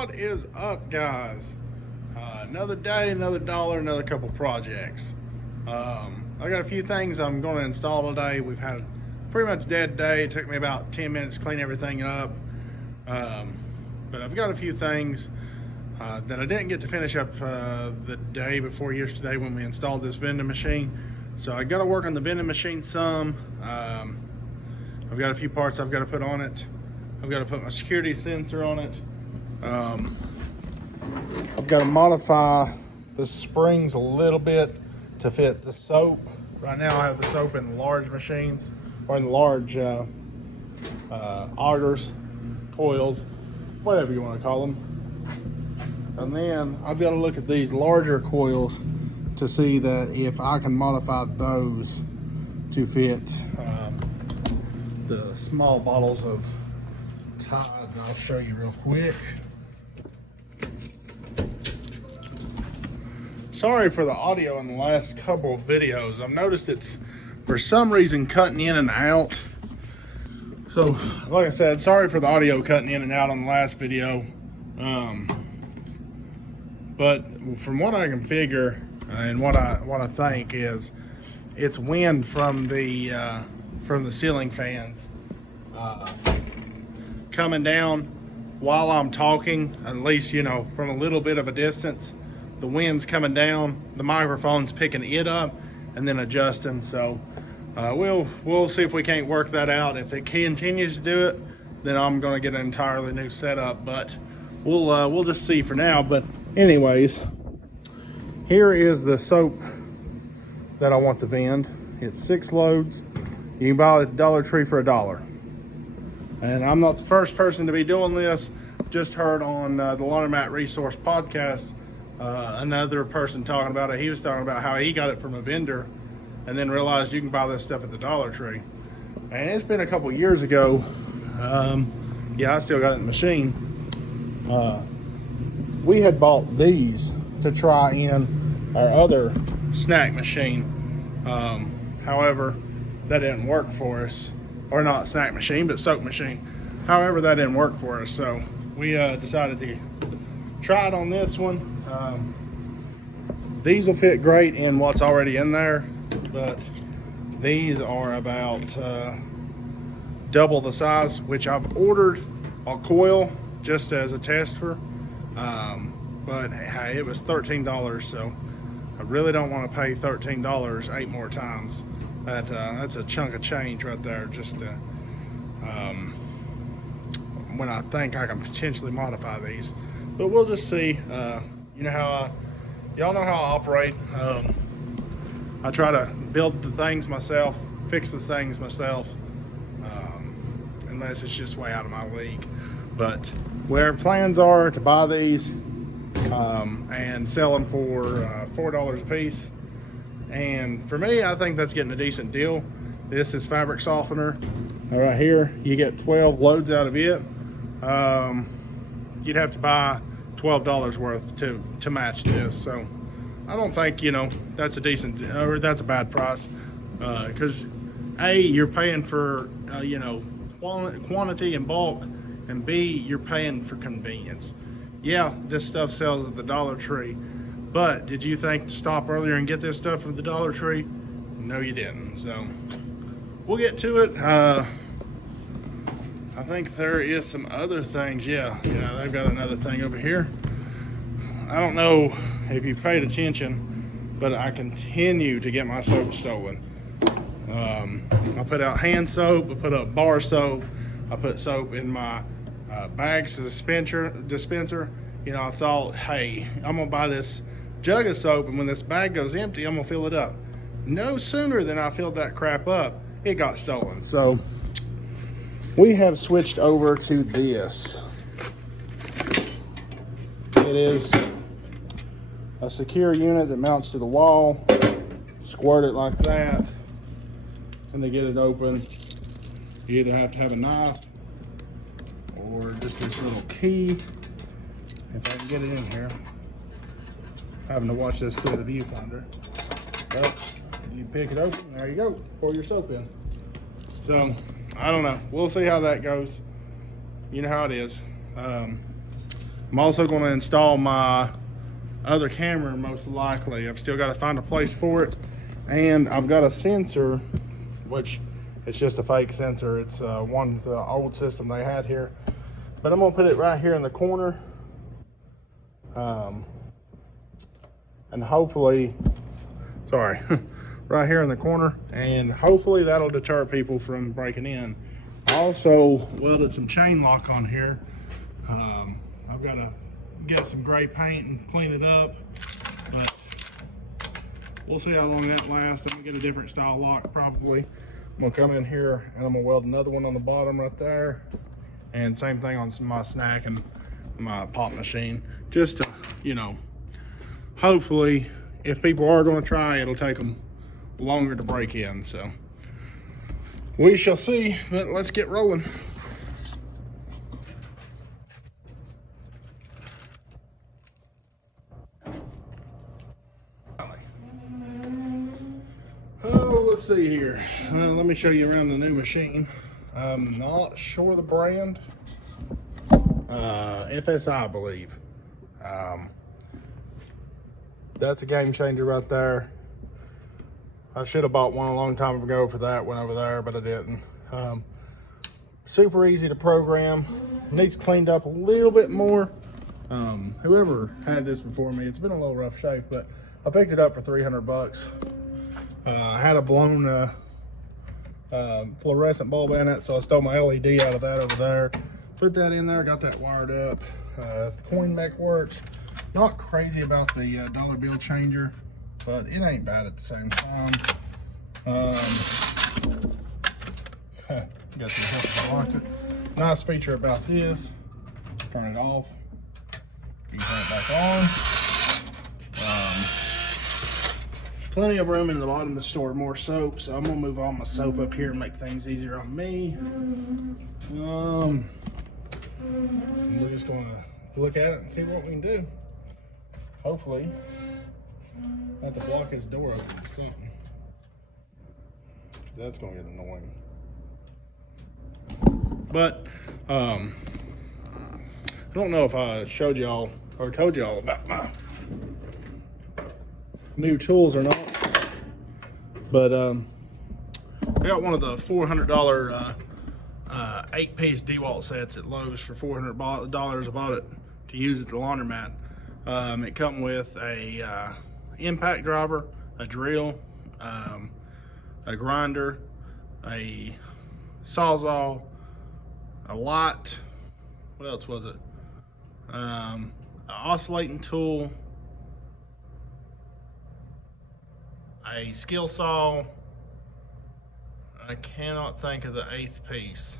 What is up, guys? Another day, another dollar, another couple projects. I got a few things I'm going to install today. We've had a pretty much dead day. It took me about 10 minutes to clean everything up. But I've got a few things that I didn't get to finish up the day before yesterday when we installed this vending machine. So I got to work on the vending machine some. I've got a few parts I've got to put on it. I've got to put my security sensor on it. I've got to modify the springs a little bit to fit the soap. Right now I have the soap in large machines, or in large augers, coils, whatever you want to call them. And then I've got to look at these larger coils to see that if I can modify those to fit the small bottles of Tide. And I'll show you real quick. Sorry for the audio in the last couple of videos. I've noticed it's for some reason cutting in and out. So like I said, sorry for the audio cutting in and out on the last video. But from what I can figure and what I think is it's wind from the ceiling fans coming down while I'm talking, at least, you know, from a little bit of a distance. The wind's coming down, the microphone's picking it up and then adjusting. So we'll see if we can't work that out. If it continues to do it, then I'm gonna get an entirely new setup, but we'll just see for now. But anyways, here is the soap that I want to vend. It's 6 loads. You can buy it at Dollar Tree for $1. And I'm not the first person to be doing this. Just heard on the Laundromat Resource podcast, another person talking about it. He was talking about how he got it from a vendor and then realized you can buy this stuff at the Dollar Tree. And it's been a couple years ago. Yeah, I still got it in the machine. We had bought these to try in our other snack machine. However, that didn't work for us. Or not snack machine, but soap machine. However, that didn't work for us. So we decided to try it on this one. These will fit great in what's already in there, but these are about double the size, which I've ordered a coil just as a tester. But hey, it was $13, so I really don't want to pay $13 8 more times. That's a chunk of change right there, just to, when I think I can potentially modify these. But we'll just see. You know how y'all know how I operate. I try to build the things myself, fix the things myself, unless it's just way out of my league. But where plans are to buy these and sell them for $4 a piece. And for me, I think that's getting a decent deal. This is fabric softener. Right here, you get 12 loads out of it. You'd have to buy $12 worth to match this. So I don't think, you know, that's a decent, or that's a bad price. Because A, you're paying for, you know, quantity and bulk, and B, you're paying for convenience. Yeah, this stuff sells at the Dollar Tree. But did you think to stop earlier and get this stuff from the Dollar Tree? No, you didn't. So we'll get to it. I think there is some other things. Yeah, they've got another thing over here. I don't know if you paid attention, but I continue to get my soap stolen. I put out hand soap, I put up bar soap, I put soap in my bags dispenser. You know, I thought, hey, I'm gonna buy this jug of soap, and when this bag goes empty, I'm gonna fill it up. No sooner than I filled that crap up, it got stolen. So we have switched over to this. It is a secure unit that mounts to the wall. Squirt it like that, and to get it open, you either have to have a knife or just this little key. If I can get it in here. Having to watch this through the viewfinder. But you pick it open, there you go. Pour your soap in. So I don't know. We'll see how that goes. You know how it is. I'm also going to install my other camera, most likely. I've still got to find a place for it. And I've got a sensor, which it's just a fake sensor. It's one the old system they had here. But I'm going to put it right here in the corner. And hopefully, sorry, right here in the corner. And hopefully that'll deter people from breaking in. I also welded some chain lock on here. I've got to get some gray paint and clean it up, but we'll see how long that lasts. I'm gonna get a different style lock probably. I'm gonna come in here and I'm gonna weld another one on the bottom right there, and same thing on my snack and my pop machine, just to, you know, hopefully if people are going to try, it'll take them longer to break in. So we shall see, but let's get rolling. Oh, let's see here. Let me show you around the new machine. I'm not sure the brand. FSI, I believe. That's a game changer right there. I should have bought one a long time ago for that one over there, but I didn't. Super easy to program. Needs cleaned up a little bit more. Whoever had this before me, it's been a little rough shape, but I picked it up for 300 bucks. I had a blown fluorescent bulb in it, so I stole my LED out of that over there. Put that in there, got that wired up. The coin mech works. Not crazy about the dollar bill changer, but it ain't bad at the same time. Got some help if I liked it. Nice feature about this, turn it off, you can turn it back on. Plenty of room in the bottom to store more soap, so I'm gonna move all my soap up here and make things easier on me. We're just gonna look at it and see what we can do. Hopefully, not to block his door open or something, 'cause that's gonna get annoying. But I don't know if I showed y'all or told y'all about my new tools or not, but I got one of the $400 8-piece DeWalt sets at Lowe's for $400. I bought it to use at the laundromat. It come with a impact driver, a drill, a grinder, a sawzall, a light. What else was it? An oscillating tool, a skill saw. I cannot think of the 8th piece.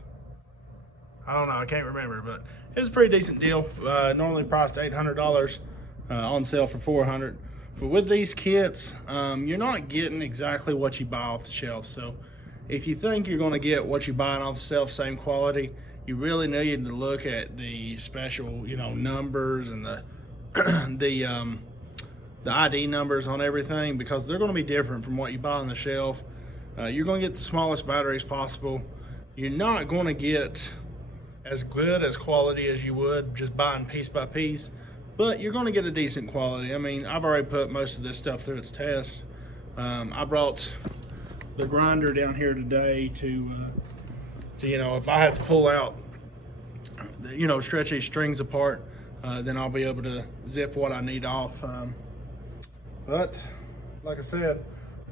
I don't know, I can't remember, but it was a pretty decent deal. Normally priced $800, on sale for $400. But with these kits, you're not getting exactly what you buy off the shelf. So if you think you're gonna get what you buy off the shelf, same quality, you really need to look at the special, you know, numbers and the the ID numbers on everything, because they're going to be different from what you buy on the shelf. You're going to get the smallest batteries possible. You're not going to get as good as quality as you would just buying piece by piece, but you're going to get a decent quality. I mean, I've already put most of this stuff through its test. I brought the grinder down here today to you know, if I have to pull out, you know, stretch these strings apart, then I'll be able to zip what I need off. But like I said,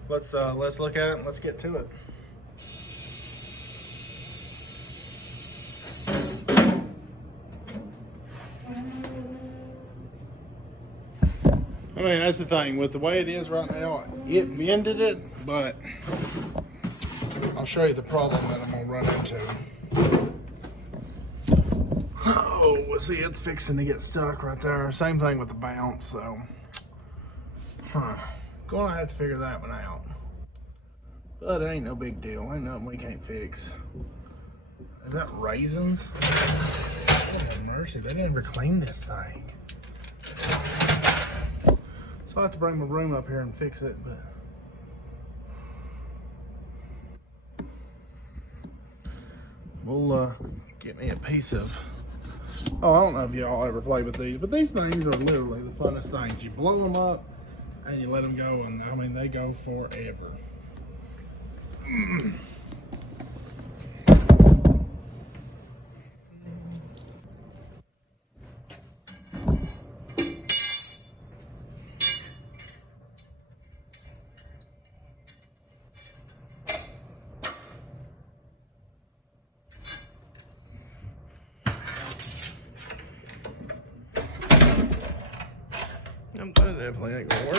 let's look at it and let's get to it. I mean, that's the thing with the way it is right now. It vended it, but I'll show you the problem that I'm gonna run into. Oh, well, see, it's fixing to get stuck right there. Same thing with the bounce, so gonna have to figure that one out. But it ain't no big deal. Ain't nothing we can't fix. Is that raisins? Oh, mercy, they didn't ever clean this thing. So I have to bring my broom up here and fix it, but we'll get me a piece of Oh, I don't know if y'all ever play with these, but these things are literally the funnest things. You blow them up and you let them go, and I mean, they go forever. That definitely ain't gonna work.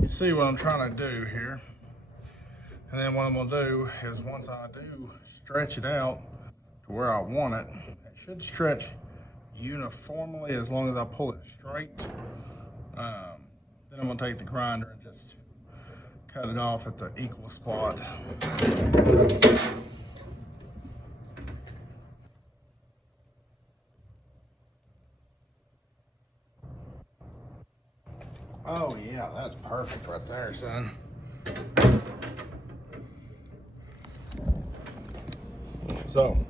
You see what I'm trying to do here. And then what I'm gonna do is once I do stretch it out to where I want it, it should stretch uniformly as long as I pull it straight. Then I'm gonna take the grinder and just cut it off at the equal spot. Oh yeah, that's perfect right there, son. So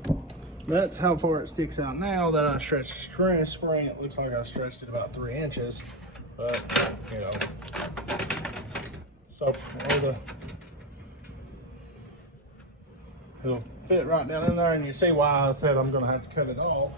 that's how far it sticks out now that I stretched the spring. It looks like I stretched it about 3 inches, but you know, so it'll fit right down in there, and you see why I said I'm gonna have to cut it off.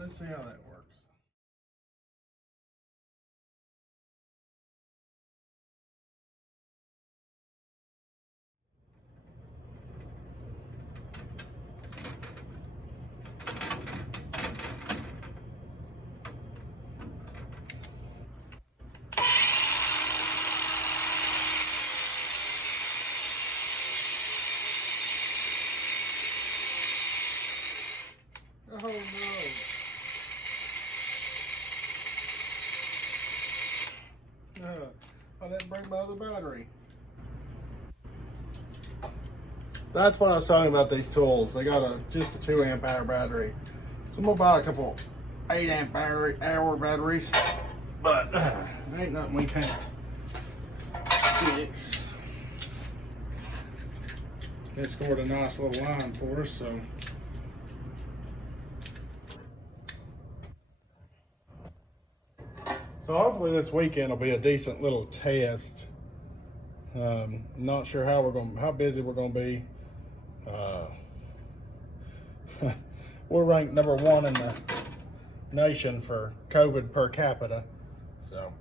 Let's see how that works. no. I didn't bring my other battery. That's what I was talking about, these tools. They got just a 2 amp hour battery. So I'm gonna buy a couple 8 amp hour batteries. But ain't nothing we can't fix. It scored a nice little line for us, so. So hopefully this weekend will be a decent little test. Not sure how busy we're gonna be. We're ranked #1 in the nation for COVID per capita, so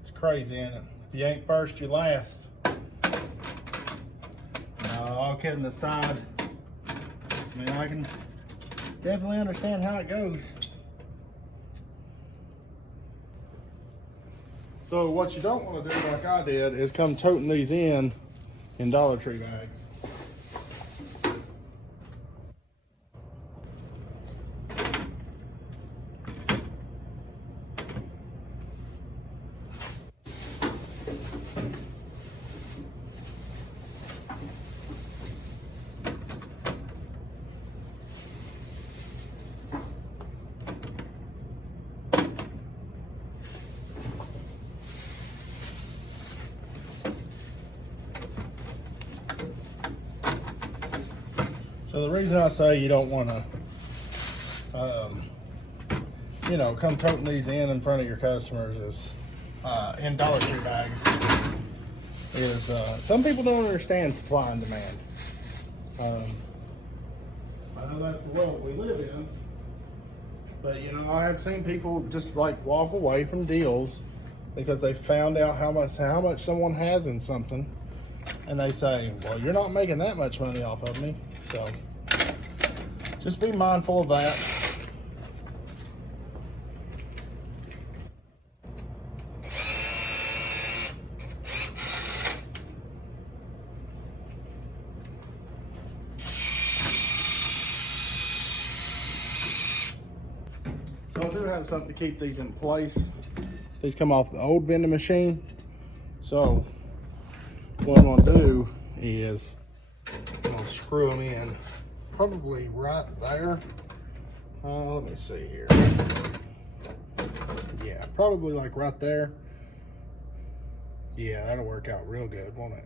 it's crazy, ain't it? If you ain't first, you last. All kidding aside, I mean, I can definitely understand how it goes. So what you don't want to do, like I did, is come toting these in Dollar Tree bags. So the reason I say you don't want to, come toting these in front of your customers is, in Dollar Tree bags, is some people don't understand supply and demand. I know that's the world we live in, but I have seen people just like walk away from deals because they found out how much someone has in something, and they say, well, you're not making that much money off of me. So just be mindful of that. So I do have something to keep these in place. These come off the old vending machine. So what I'm gonna do is I'm gonna screw them in probably right there. Let me see here. Yeah, probably like right there. Yeah, that'll work out real good, won't it?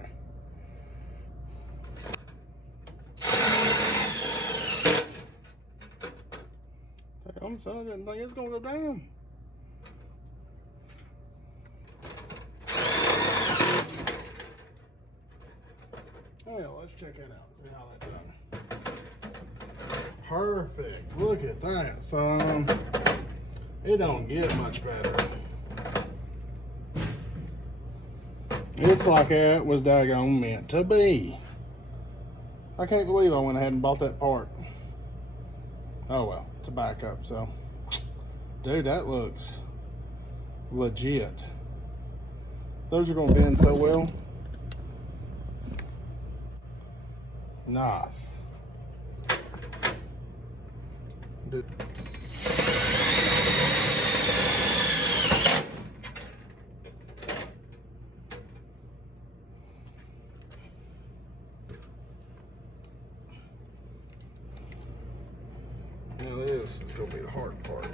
Damn, son, I didn't think it was gonna go down. Oh yeah, let's check it out, see how that's done. Perfect, look at that, son. It don't get much better. It's like it was daggone meant to be. I can't believe I went ahead and bought that part. Oh well, it's a backup, so. Dude, that looks legit. Those are gonna bend so well. Nice. Now this is gonna be the hard part.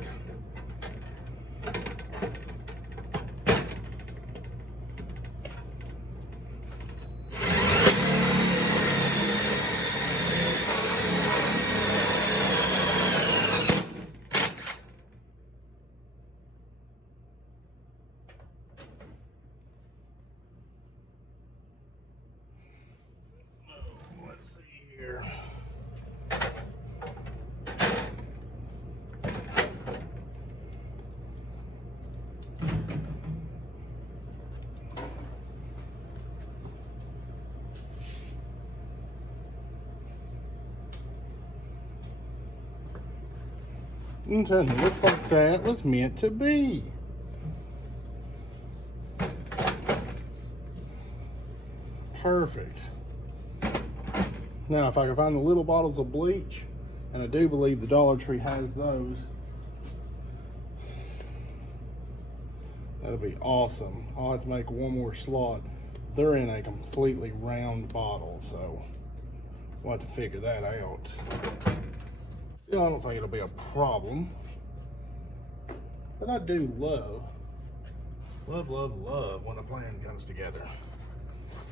Let's see here. It looks like that was meant to be. Perfect. Now, if I can find the little bottles of bleach, And I do believe the Dollar Tree has those. That'll be awesome. I'll have to make one more slot. They're in a completely round bottle, so we'll have to figure that out. Still, I don't think it'll be a problem. But I do love when a plan comes together.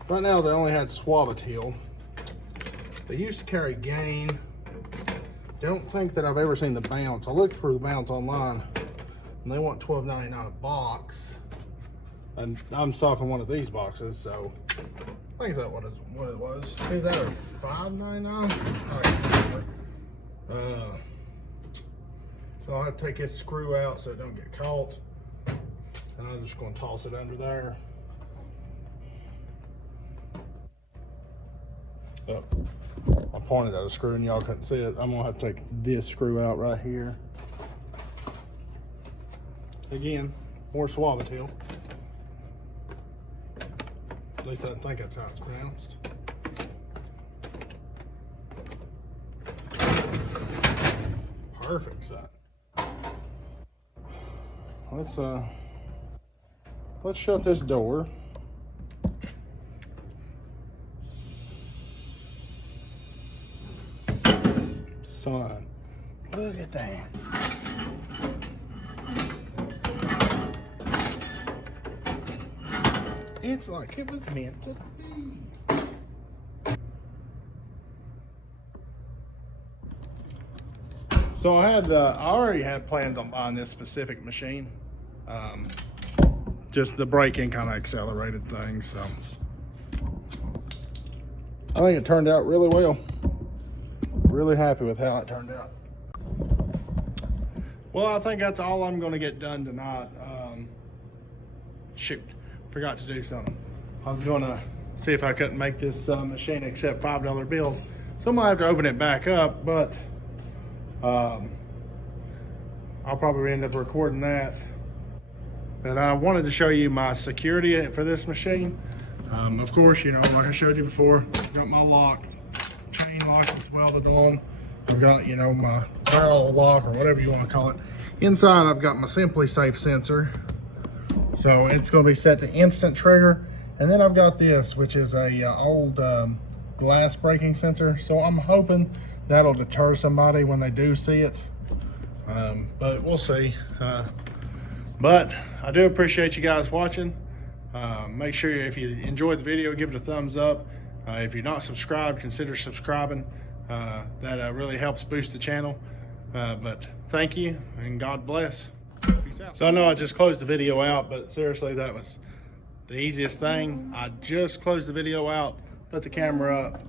Right now, they only had Suavitel. They used to carry Gain. Don't think that I've ever seen the Bounce. I looked for the Bounce online, and they want $12.99 a box. And I'm stocking one of these boxes, so I think that's what it was. Either that or $5.99. So I'll have to take this screw out so it don't get caught. And I'm just going to toss it under there. Oh, I pointed at a screw and y'all couldn't see it. I'm going to have to take this screw out right here. Again, more Suavitel. At least I think that's how it's pronounced. Perfect set. Let's shut this door. Son, look at that. It's like it was meant to be. So I already had plans on buying this specific machine. Just the braking kind of accelerated things, so I think it turned out really well. Really happy with how it turned out. Well, I think that's all I'm going to get done tonight. Shoot, forgot to do something. I was going to see if I couldn't make this machine accept $5 bills. So I'm going to have to open it back up, but I'll probably end up recording that. But I wanted to show you my security for this machine. Of course, you know, like I showed you before, got my lock, chain lock is welded on. I've got, you know, my barrel lock or whatever you want to call it. Inside, I've got my Simply Safe sensor. So it's going to be set to instant trigger. And then I've got this, which is a old glass breaking sensor. So I'm hoping that'll deter somebody when they do see it. But we'll see. But I do appreciate you guys watching. Make sure if you enjoyed the video, give it a thumbs up. If you're not subscribed, consider subscribing. That really helps boost the channel. But thank you and God bless. Peace out. So I know I just closed the video out, but seriously, that was the easiest thing. I just closed the video out, put the camera up,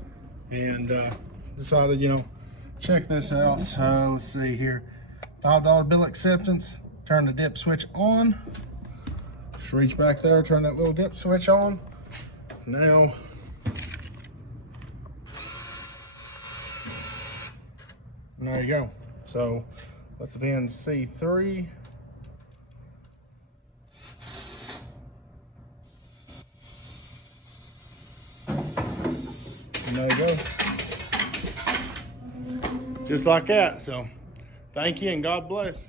and decided, you know, check this out. So let's see here. $5 bill acceptance. Turn the dip switch on. Just reach back there, turn that little dip switch on. Now, and there you go. So let the VIN C3. And there you go. Just like that. So thank you and God bless.